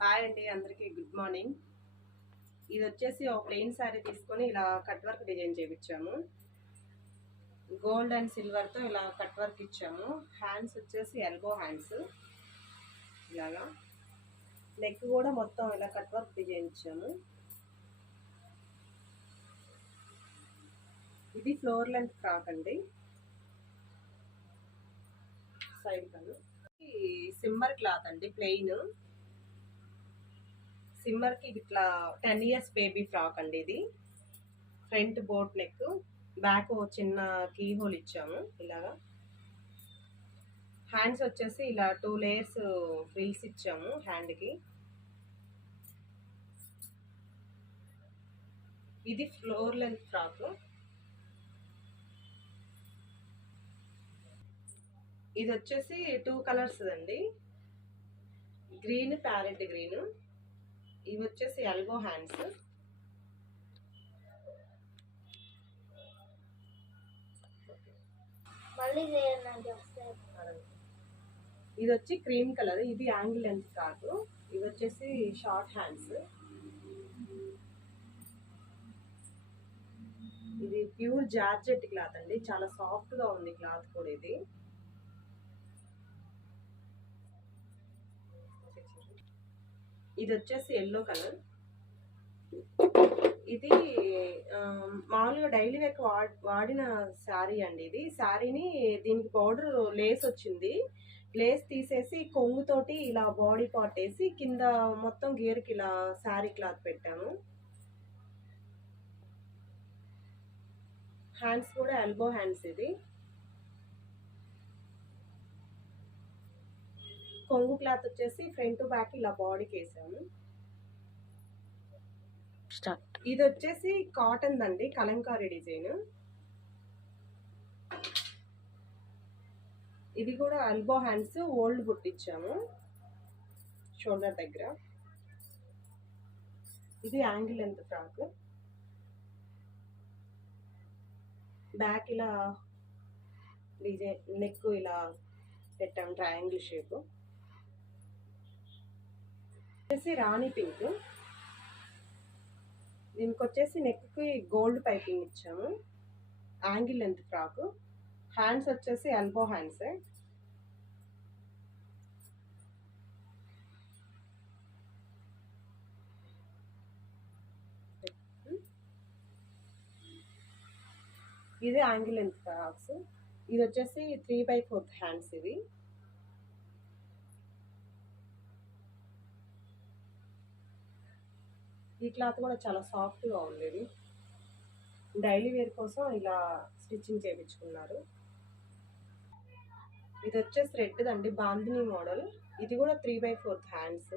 హాయ్ అండి, అందరికీ good morning. ఇది వచ్చేసి ఒక ప్లెయిన్ శారీ తీసుకొని ఇలా కట్ వర్క్ డిజైన్ చేయించాము. గోల్డ్ అండ్ సిల్వర్తో ఇలా కట్ వర్క్ ఇచ్చాము. హ్యాండ్స్ వచ్చేసి ఎల్బో హ్యాండ్స్ ఇలాగా. నెక్ కూడా మొత్తం ఇలా కట్ వర్క్ డిజైన్ ఇచ్చాము. ఇది ఫ్లోర్ లెంత్ ఫ్రాక్ అండి. సైడ్ కను సిమ్మర్ క్లాత్ అండి, ప్లెయిన్ సిమ్మర్కి ఇట్లా 10 years బేబీ ఫ్రాక్ అండి. ఇది ఫ్రంట్ బోట్ నెక్, బ్యాక్ చిన్న కీ హోల్ ఇచ్చాము ఇలాగా. హ్యాండ్స్ వచ్చేసి ఇలా 2 layers ఫ్రిల్స్ ఇచ్చాము హ్యాండ్కి. ఇది ఫ్లోర్ లెంత్ ఫ్రాక్. ఇది వచ్చేసి 2 కలర్స్ అండి, గ్రీన్, ప్యారెట్ గ్రీన్. ఇవి వచ్చేసి ఎల్బో హ్యాండ్స్. ఇది వచ్చి క్రీమ్ కలర్, ఇది యాంగిల్ లెంత్ ఫ్రాక్. ఇవి వచ్చేసి షార్ట్ హ్యాండ్స్. ఇది ప్యూర్ జార్జెట్ క్లాత్ అండి, చాలా సాఫ్ట్ గా ఉంది క్లాత్ కూడా. ఇది వచ్చేసి ఎల్లో కలర్. ఇది మామూలుగా డైలీ వేర్ వాడిన శారీ అండి. ఇది శారీని దీనికి బార్డర్ లేస్ వచ్చింది. లేస్ తీసేసి కొంగుతోటి ఇలా బాడీ పార్ట్ వేసి కింద మొత్తం గేర్కి ఇలా శారీ క్లాత్ పెట్టాము. హ్యాండ్స్ కూడా ఎల్బో హ్యాండ్స్. ఇది కొంగు క్లాత్ వచ్చేసి ఫ్రంట్ బ్యాక్ ఇలా బాడీకి వేసాము. ఇది వచ్చేసి కాటన్ దండి, కలంకారీ డిజైన్. ఇది కూడా ఎల్బో హ్యాండ్స్, ఓల్డ్ బుట్టిచ్చాము షోల్డర్ దగ్గర. ఇది యాంగిల్ లెంత్ ఫ్రాక్. బ్యాక్ ఇలా డిజైన్, నెక్ ఇలా పెట్టాము ట్రయాంగిల్ షేప్. వచ్చేసి రాణి పింక్. దీనికి వచ్చేసి నెక్కి గోల్డ్ పైపింగ్ ఇచ్చాము. Ankle length frock. హ్యాండ్స్ వచ్చేసి ఎల్బో హ్యాండ్స్. ఇది యాంగిల్ లెంత్ ఫ్రాక్స్. ఇది వచ్చేసి 3/4 హ్యాండ్స్. ఇవి ఈ క్లాత్ కూడా చాలా సాఫ్ట్గా ఉండేది. డైలీ వేర్ కోసం ఇలా స్టిచ్చింగ్ చేయించుకున్నారు. ఇది వచ్చేసి రెడ్ దండి, బాందిని మోడల్. ఇది కూడా 3/4 హ్యాండ్స్.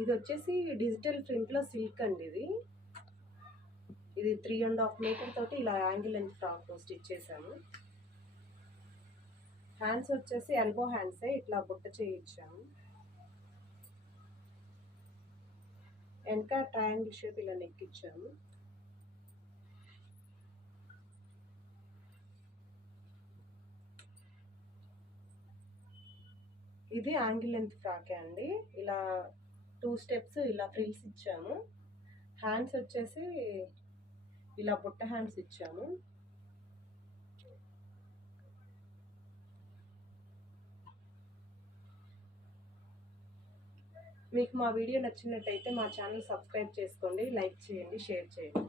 ఇది వచ్చేసి డిజిటల్ ప్రింట్ లో సిల్క్ అండి. ఇది 3.5 మీటర్ తోటి ఇలా యాంగిల్ లెంత్ ఫ్రాక్ స్టిచ్ చేసాము. హ్యాండ్స్ వచ్చేసి ఎల్బో హ్యాండ్సే, ఇట్లా బుట్ట చేయించాము. వెనక ట్రయాంగిల్ షేప్ ఇలా నెక్ ఇచ్చాము. ఇది యాంగిల్ లెంత్ ఫ్రాకే అండి. ఇలా 2 స్టెప్స్ ఇలా ఫ్రిల్స్ ఇచ్చాము. హ్యాండ్స్ వచ్చేసి ఇలా బుట్ట హ్యాండ్స్ ఇచ్చాము. మీకు మా వీడియో నచ్చినట్టయితే మా ఛానల్ సబ్స్క్రైబ్ చేసుకోండి, లైక్ చేయండి, షేర్ చేయండి.